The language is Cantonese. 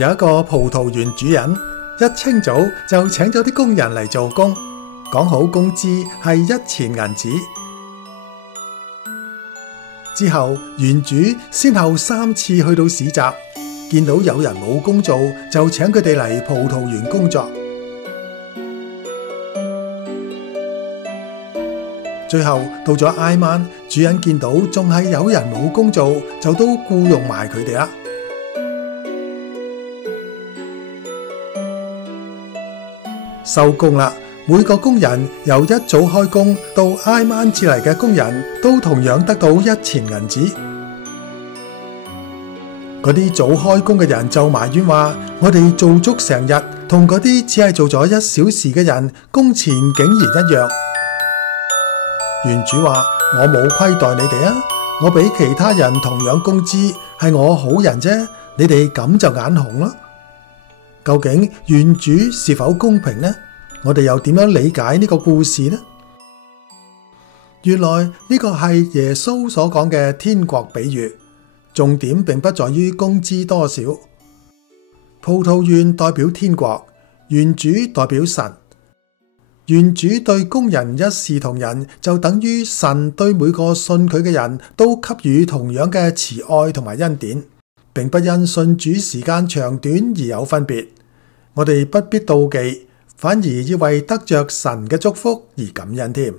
有一個葡萄園主人，一清早就請咗啲工人嚟做工，講好工資係1錢銀子。之後園主先後3次去到市集，見到有人冇工做，就請佢哋嚟葡萄園工作。最後到咗挨晚，主人見到仲係有人冇工做，就都僱傭埋佢哋啦。收工啦，每個工人由一早開工到挨晚至嚟嘅工人都同樣得到1錢銀子。嗰啲早開工嘅人就埋怨話：我哋做足成日，同嗰啲只係做咗1小時嘅人，工錢竟然一樣。園主話：我冇虧待你哋啊，我比其他人同樣工資，係我好人啫，你哋咁就眼紅啦。究竟園主是否公平呢？我哋又點樣理解呢個故事呢？原來呢個係耶穌所講嘅天國比喻，重點並不在於工資多少。葡萄園代表天國，園主代表神。園主對工人一視同仁，就等於神對每個信佢嘅人都給予同樣嘅慈愛同埋恩典，並不因信主時間長短而有分別。我哋不必妒忌，反而要為得着神嘅祝福而感恩添。